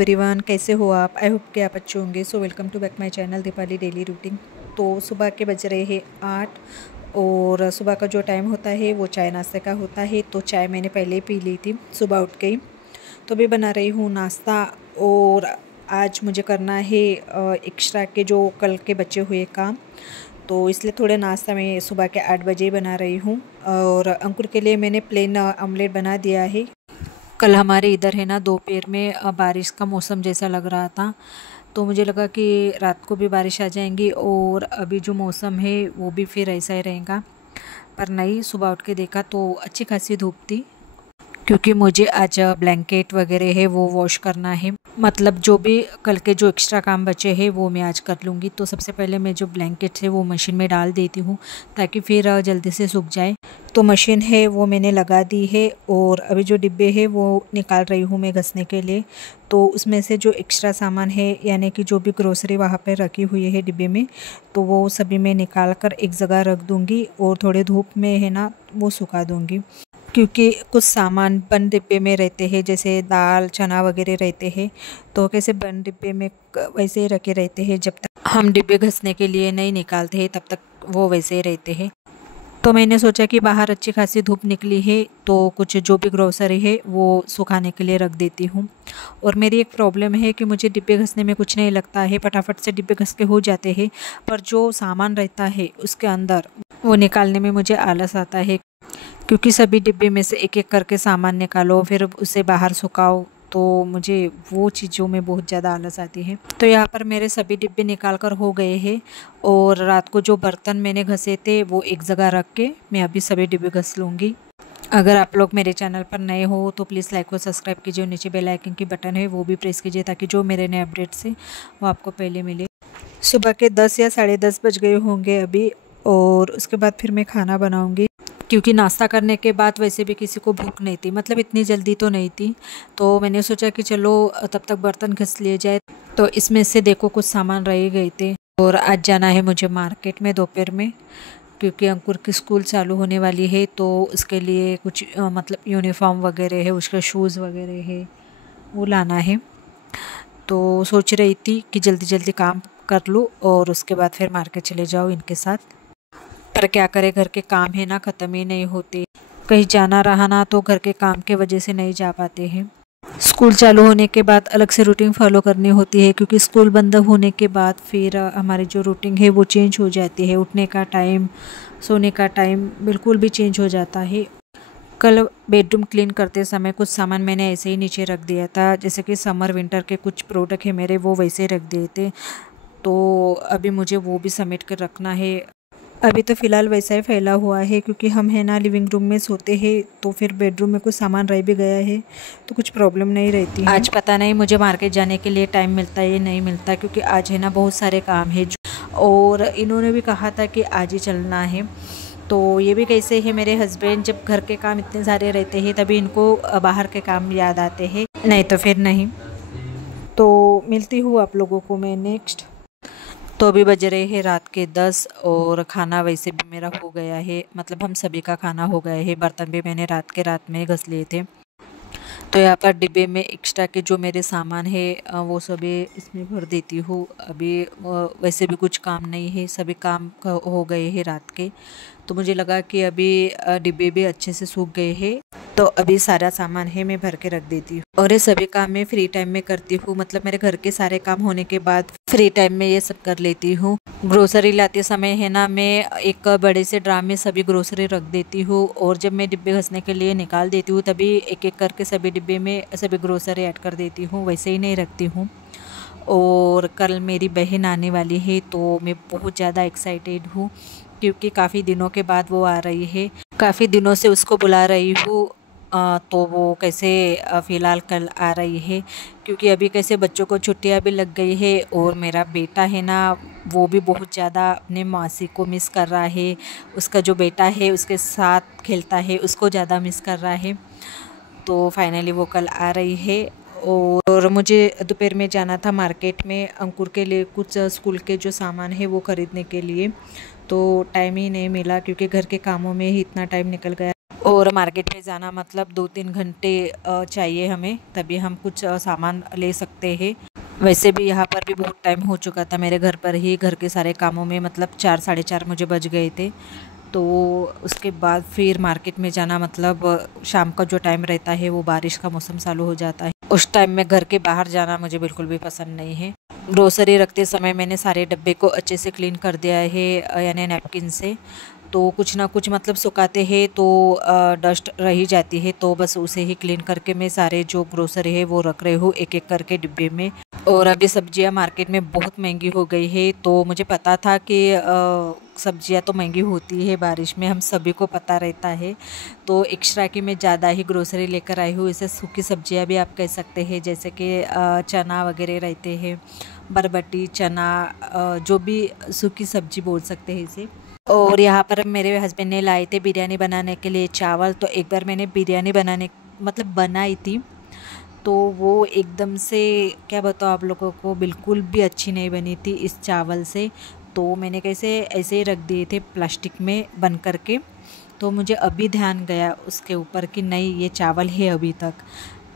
Everyone, कैसे हो आप? आई होप कि आप अच्छे होंगे। So welcome to back my channel Deepali daily routine. तो सुबह के बज रहे हैं 8 और सुबह का जो टाइम होता है वो चाय नाश्ते का होता है। तो चाय मैंने पहले ही पी ली थी सुबह उठ के ही। तो अभी बना रही हूँ नाश्ता और आज मुझे करना है एक्स्ट्रा के जो कल के बचे हुए काम। तो इसलिए थोड़े नाश्ता मैं सुबह के 8 बजे ही बना रही हूँ। और अंकुर के लिए मैंने प्लेन ऑमलेट बना दिया है। कल हमारे इधर है ना दोपहर में बारिश का मौसम जैसा लग रहा था, तो मुझे लगा कि रात को भी बारिश आ जाएंगी और अभी जो मौसम है वो भी फिर ऐसा ही रहेगा। पर नहीं, सुबह उठ के देखा तो अच्छी खासी धूप थी, क्योंकि मुझे आज ब्लैंकेट वगैरह है वो वॉश करना है। मतलब जो भी कल के जो एक्स्ट्रा काम बचे हैं वो मैं आज कर लूँगी। तो सबसे पहले मैं जो ब्लैंकेट है वो मशीन में डाल देती हूँ ताकि फिर जल्दी से सूख जाए। तो मशीन है वो मैंने लगा दी है और अभी जो डिब्बे है वो निकाल रही हूँ मैं घसने के लिए। तो उसमें से जो एक्स्ट्रा सामान है यानी कि जो भी ग्रोसरी वहाँ पर रखी हुई है डिब्बे में, तो वो सभी मैं निकाल कर एक जगह रख दूँगी और थोड़े धूप में है ना वो सुखा दूँगी। क्योंकि कुछ सामान बंद डिब्बे में रहते हैं, जैसे दाल चना वगैरह रहते हैं, तो कैसे बंद डिब्बे में वैसे ही रखे रहते हैं। जब तक हम डिब्बे घसने के लिए नहीं निकालते हैं तब तक वो वैसे ही रहते हैं। तो मैंने सोचा कि बाहर अच्छी खासी धूप निकली है तो कुछ जो भी ग्रोसरी है वो सुखाने के लिए रख देती हूँ। और मेरी एक प्रॉब्लम है कि मुझे डिब्बे घसने में कुछ नहीं लगता है, फटाफट से डिब्बे घस के हो जाते हैं, पर जो सामान रहता है उसके अंदर वो निकालने में मुझे आलस आता है। क्योंकि सभी डिब्बे में से एक एक करके सामान निकालो फिर उसे बाहर सुखाओ, तो मुझे वो चीज़ों में बहुत ज़्यादा आलस आती है। तो यहाँ पर मेरे सभी डिब्बे निकाल कर हो गए हैं और रात को जो बर्तन मैंने घसे थे वो एक जगह रख के मैं अभी सभी डिब्बे घस लूँगी। अगर आप लोग मेरे चैनल पर नए हो तो प्लीज़ लाइक और सब्सक्राइब कीजिए, नीचे बेल आइकन की बटन है वो भी प्रेस कीजिए ताकि जो मेरे नए अपडेट्स हैं वो आपको पहले मिले। सुबह के 10 या 10:30 बज गए होंगे अभी, और उसके बाद फिर मैं खाना बनाऊँगी। क्योंकि नाश्ता करने के बाद वैसे भी किसी को भूख नहीं थी, मतलब इतनी जल्दी तो नहीं थी। तो मैंने सोचा कि चलो तब तक बर्तन घस लिए जाए। तो इसमें से देखो कुछ सामान रह गए थे और आज जाना है मुझे मार्केट में दोपहर में, क्योंकि अंकुर की स्कूल चालू होने वाली है। तो उसके लिए कुछ मतलब यूनिफॉर्म वगैरह है, उसके शूज़ वगैरह है वो लाना है। तो सोच रही थी कि जल्दी जल्दी काम कर लूँ और उसके बाद फिर मार्केट चले जाओ इनके साथ। पर क्या करे, घर के काम है ना ख़त्म ही नहीं होते। कहीं जाना रहा ना तो घर के काम के वजह से नहीं जा पाते हैं। स्कूल चालू होने के बाद अलग से रूटीन फॉलो करनी होती है, क्योंकि स्कूल बंद होने के बाद फिर हमारी जो रूटीन है वो चेंज हो जाती है। उठने का टाइम, सोने का टाइम बिल्कुल भी चेंज हो जाता है। कल बेडरूम क्लीन करते समय कुछ सामान मैंने ऐसे ही नीचे रख दिया था, जैसे कि समर विंटर के कुछ प्रोडक्ट है मेरे वो वैसे रख दिए थे। तो अभी मुझे वो भी समेट कर रखना है। अभी तो फ़िलहाल वैसा ही फैला हुआ है, क्योंकि हम है ना लिविंग रूम में सोते हैं, तो फिर बेडरूम में कुछ सामान रह भी गया है तो कुछ प्रॉब्लम नहीं रहती है। आज पता नहीं मुझे मार्केट जाने के लिए टाइम मिलता है या नहीं मिलता, क्योंकि आज है ना बहुत सारे काम है और इन्होंने भी कहा था कि आज ही चलना है। तो ये भी कैसे है, मेरे हस्बैंड जब घर के काम इतने सारे रहते हैं तभी इनको बाहर के काम याद आते हैं, नहीं तो फिर नहीं। तो मिलती हूँ आप लोगों को मैं नेक्स्ट। तो अभी बज रहे हैं रात के 10 और खाना वैसे भी मेरा हो गया है, मतलब हम सभी का खाना हो गया है। बर्तन भी मैंने रात में घस लिए थे। तो यहाँ पर डिब्बे में एक्स्ट्रा के जो मेरे सामान है वो सभी इसमें भर देती हूँ। अभी वैसे भी कुछ काम नहीं है, सभी काम हो गए हैं रात के। तो मुझे लगा कि अभी डिब्बे भी अच्छे से सूख गए हैं, तो अभी सारा सामान है मैं भर के रख देती हूँ। और ये सभी काम मैं फ्री टाइम में करती हूँ, मतलब मेरे घर के सारे काम होने के बाद फ्री टाइम में ये सब कर लेती हूँ। ग्रोसरी लाते समय है ना मैं एक बड़े से ड्राम में सभी ग्रोसरी रख देती हूँ, और जब मैं डिब्बे घसने के लिए निकाल देती हूँ तभी एक एक करके सभी डिब्बे में सभी ग्रोसरी ऐड कर देती हूँ, वैसे ही नहीं रखती हूँ। और कल मेरी बहन आने वाली है तो मैं बहुत ज़्यादा एक्साइटेड हूँ, क्योंकि काफ़ी दिनों के बाद वो आ रही है। काफ़ी दिनों से उसको बुला रही हूँ, तो वो कैसे फ़िलहाल कल आ रही है, क्योंकि अभी कैसे बच्चों को छुट्टियां भी लग गई है और मेरा बेटा है ना वो भी बहुत ज़्यादा अपने मौसी को मिस कर रहा है। उसका जो बेटा है उसके साथ खेलता है उसको ज़्यादा मिस कर रहा है। तो फाइनली वो कल आ रही है। और मुझे दोपहर में जाना था मार्केट में अंकुर के लिए कुछ स्कूल के जो सामान है वो ख़रीदने के लिए, तो टाइम ही नहीं मिला क्योंकि घर के कामों में ही इतना टाइम निकल गया। और मार्केट में जाना मतलब 2-3 घंटे चाहिए हमें, तभी हम कुछ सामान ले सकते हैं। वैसे भी यहाँ पर भी बहुत टाइम हो चुका था मेरे घर पर ही, घर के सारे कामों में मतलब 4 साढ़े 4 मुझे बज गए थे। तो उसके बाद फिर मार्केट में जाना मतलब शाम का जो टाइम रहता है वो बारिश का मौसम चालू हो जाता है, उस टाइम में घर के बाहर जाना मुझे बिल्कुल भी पसंद नहीं है। ग्रोसरी रखते समय मैंने सारे डब्बे को अच्छे से क्लीन कर दिया है, यानी नैपकिन से। तो कुछ ना कुछ मतलब सुखाते हैं तो डस्ट रही जाती है, तो बस उसे ही क्लीन करके मैं सारे जो ग्रोसरी है वो रख रही हूँ एक एक करके डिब्बे में। और अभी सब्जियां मार्केट में बहुत महंगी हो गई है, तो मुझे पता था कि सब्जियां तो महंगी होती है बारिश में, हम सभी को पता रहता है। तो एक्स्ट्रा की मैं ज़्यादा ही ग्रोसरी लेकर आई हूँ। इसे सूखी सब्जियां भी आप कह सकते हैं, जैसे कि चना वगैरह रहते हैं, बरबटी चना, जो भी सूखी सब्जी बोल सकते हैं इसे। और यहाँ पर मेरे हस्बैंड ने लाए थे बिरयानी बनाने के लिए चावल। तो एक बार मैंने बिरयानी बनाने मतलब बनाई थी, तो वो एकदम से क्या बताऊँ आप लोगों को, बिल्कुल भी अच्छी नहीं बनी थी इस चावल से। तो मैंने कैसे ऐसे ही रख दिए थे प्लास्टिक में बंद करके। तो मुझे अभी ध्यान गया उसके ऊपर कि नहीं ये चावल है अभी तक,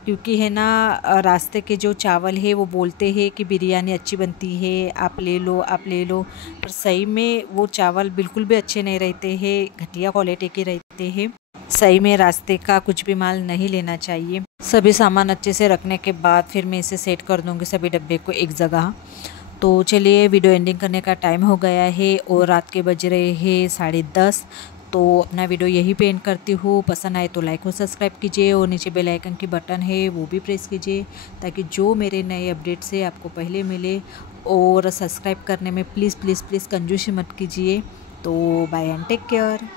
क्योंकि है ना रास्ते के जो चावल है वो बोलते हैं कि बिरयानी अच्छी बनती है, आप ले लो आप ले लो। पर सही में वो चावल बिल्कुल भी अच्छे नहीं रहते हैं, घटिया क्वालिटी के रहते हैं। सही में रास्ते का कुछ भी माल नहीं लेना चाहिए। सभी सामान अच्छे से रखने के बाद फिर मैं इसे सेट कर दूँगी सभी डब्बे को एक जगह। तो चलिए वीडियो एंडिंग करने का टाइम हो गया है और रात के बज रहे हैं 10:30। तो अपना वीडियो यही पे एंड करती हूँ। पसंद आए तो लाइक और सब्सक्राइब कीजिए और नीचे बेल आइकन की बटन है वो भी प्रेस कीजिए, ताकि जो मेरे नए अपडेट्स है आपको पहले मिले। और सब्सक्राइब करने में प्लीज़ प्लीज़ प्लीज़ कंजूसी मत कीजिए। तो बाय एंड टेक केयर।